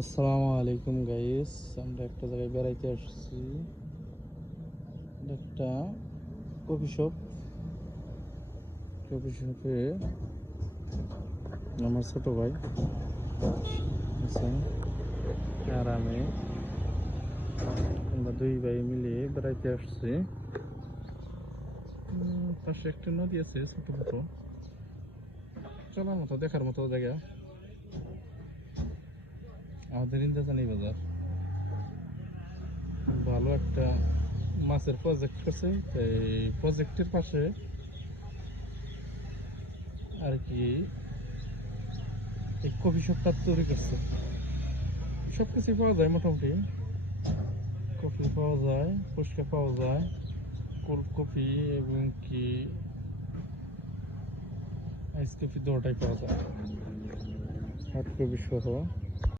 আসসালামু আলাইকুম গাইস, আমরা একটা জায়গায় বেড়াইতে আসছি। একটা কফি শপ। কফি শপে আমার ছোট ভাই আছেন আর আমি, আমরা দুই ভাই মিলে বেড়াইতে আসছি। পাশে একটা নদী আছে, ছোট ছোট চলার মতো, দেখার মতো জায়গা। আমাদের ইন্দ্রাজানি বাজার ভালো একটা মাছের প্রজেক্ট করছে। এই প্রজেক্টের পাশে আর কি এই কফি শপটা তৈরি করছে। সবকিছুই পাওয়া যায় মোটামুটি। কফি পাওয়া যায়, ফুচকা পাওয়া যায়, কোল্ড কফি এবং কি আইস কফি দুটাই পাওয়া যায়, হট কফি সহ।